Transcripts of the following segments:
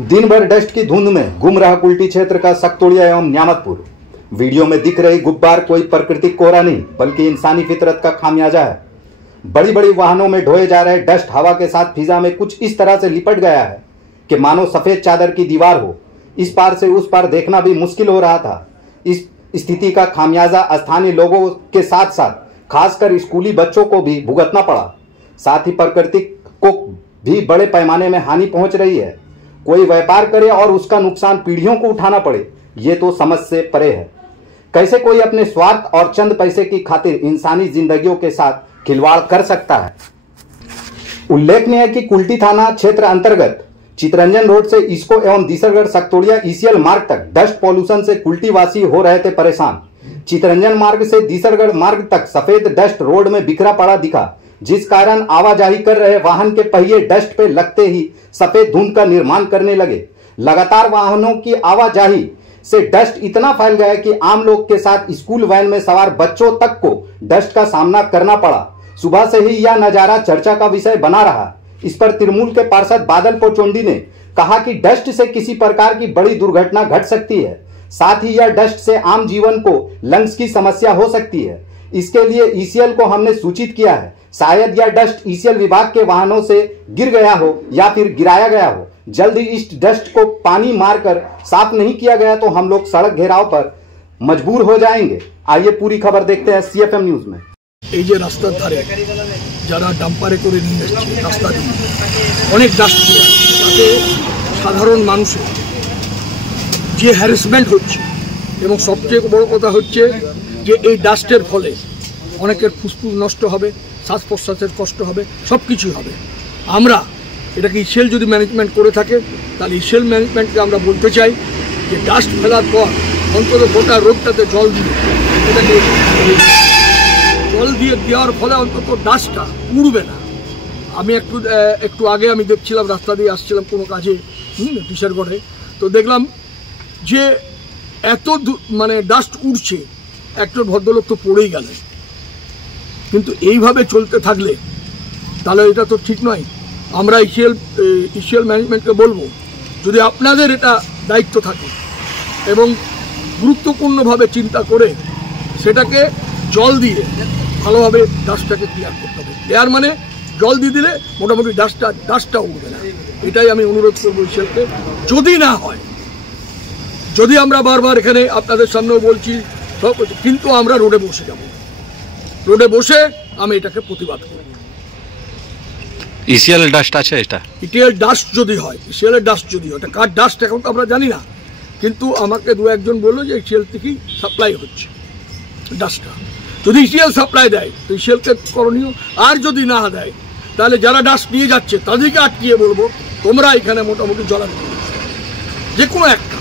दिन भर डस्ट की धुंध में घूम रहा कुल्टी क्षेत्र का सकतोड़िया एवं न्यामतपुर। वीडियो में दिख रही गुब्बार कोई प्राकृतिक कोहरा नहीं बल्कि इंसानी फितरत का खामियाजा है। बड़ी बड़ी वाहनों में ढोए जा रहे डस्ट हवा के साथ फिजा में कुछ इस तरह से लिपट गया है कि मानो सफेद चादर की दीवार हो। इस पार से उस पार देखना भी मुश्किल हो रहा था। इस स्थिति का खामियाजा स्थानीय लोगों के साथ साथ खासकर स्कूली बच्चों को भी भुगतना पड़ा। साथ ही प्रकृति को भी बड़े पैमाने में हानि पहुंच रही है। कोई व्यापार करे और उसका नुकसान पीढ़ियों को उठाना पड़े, ये तो समझ से परे है। कैसे कोई अपने स्वार्थ और चंद पैसे की खातिर इंसानी जिंदगियों के साथ खिलवाड़ कर सकता है। उल्लेखनीय है कि कुल्टी थाना क्षेत्र अंतर्गत चितरंजन रोड से इसको एवं दीसरगढ़ सकतोड़िया ईसीएल मार्ग तक डस्ट पॉल्यूशन से कुल्टी वासी हो रहे थे परेशान। चितरंजन मार्ग से दीसरगढ़ मार्ग तक सफेद डस्ट रोड में बिखरा पड़ा दिखा, जिस कारण आवाजाही कर रहे वाहन के पहिए डस्ट पे लगते ही सफेद धुंध का निर्माण करने लगे। लगातार वाहनों की आवाजाही से डस्ट इतना फैल गया कि आम लोग के साथ स्कूल वैन में सवार बच्चों तक को डस्ट का सामना करना पड़ा। सुबह से ही यह नजारा चर्चा का विषय बना रहा। इस पर तृणमूल के पार्षद बादल पोचोंडी ने कहा कि डस्ट से किसी प्रकार की बड़ी दुर्घटना घट सकती है। साथ ही यह डस्ट से आम जीवन को लंग्स की समस्या हो सकती है। इसके लिए ईसीएल को हमने सूचित किया है। शायद यह डस्ट ईसीएल विभाग के वाहनों से गिर गया हो या फिर गिराया गया हो। जल्द ही इस डस्ट को पानी मारकर साफ नहीं किया गया तो हम लोग सड़क घेराव पर मजबूर हो जाएंगे। आइए पूरी खबर देखते हैं सीएफएम न्यूज में। এই যে রাস্তার ধারে যারা ডাম্পারে করে নিয়ে যাচ্ছে রাস্তা দিয়ে অনেক ডাস্ট পড়ে আছে, তাতে সাধারণ মানুষের যে হ্যারাসমেন্ট হচ্ছে এবং সবচেয়ে বড় কথা হচ্ছে যে এই ডাস্টের ফলে অনেকের ফুসফুস নষ্ট হবে, শ্বাস প্রশ্বাসের কষ্ট হবে, সব কিছুই হবে। আমরা এটাকে ইসিএল যদি ম্যানেজমেন্ট করে থাকে তাহলে ইসিএল ম্যানেজমেন্টকে আমরা বলতে চাই যে ডাস্ট ফেলার পর অন্তত গোটা রোডটাতে জল দিয়ে এটাকে জল দিয়ে দেওয়ার ফলে অন্তত ডাস্টটা উড়বে না। আমি একটু আগে আমি দেখছিলাম, রাস্তা দিয়ে আসছিলাম কোনো কাজে কিশোরগড়ে, তো দেখলাম যে এত মানে ডাস্ট উড়ছে, একজন ভদ্রলোক তো পড়েই গেলেন। কিন্তু এইভাবে চলতে থাকলে তাহলে এটা তো ঠিক নয়। আমরা ইসিএল ম্যানেজমেন্টকে বলবো, যদি আপনাদের এটা দায়িত্ব থাকে এবং গুরুত্বপূর্ণভাবে চিন্তা করে সেটাকে জল দিয়ে ভালোভাবে ডাস্টটাকে ক্লিয়ার করতে হবে। ক্লিয়ার মানে জল দিয়ে দিলে মোটামুটি ডাস্টটা উঠবে না। এটাই আমি অনুরোধ করবো ইসিএলকে। যদি না হয়, যদি আমরা বারবার এখানে আপনাদের সামনেও বলছি সব, কিন্তু আমরা রোডে বসে যাব, রোডে বসে আমি এটাকে প্রতিবাদ করব। ইসিএল ডাস্ট আছে, এটা ইসিএল ডাস্ট যদি হয়, ইসিএল ডাস্ট যদি হয়, এটা কার ডাস্ট এখন তো আমরা জানি না, কিন্তু আমাকে দু একজন বললো যে ইসিএল থেকেই সাপ্লাই হচ্ছে ডাস্টটা। যদি ইসিএল সাপ্লাই দেয় তো ইসিএলকে করণীয়, আর যদি না দেয় তাহলে যারা ডাস্ট নিয়ে যাচ্ছে তাদেরকে আটকিয়ে বলবো তোমরা এখানে মোটামুটি জলের বন্দোবস্ত, যে কোনো একটা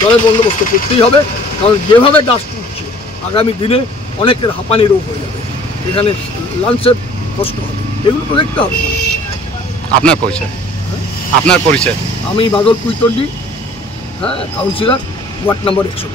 জলের বন্দোবস্ত করতেই হবে। কারণ যেভাবে ডাস্ট উঠছে আগামী দিনে অনেকের হাঁপানি রোগ হয়ে যাবে, এখানে লাঞ্চের কষ্ট হবে, এগুলো তো দেখতে হবে। আপনার পরিচয়? আপনার পরিচয়? আমি বাদল কুইতন্ডি, কাউন্সিলর, ওয়ার্ড নম্বর 61।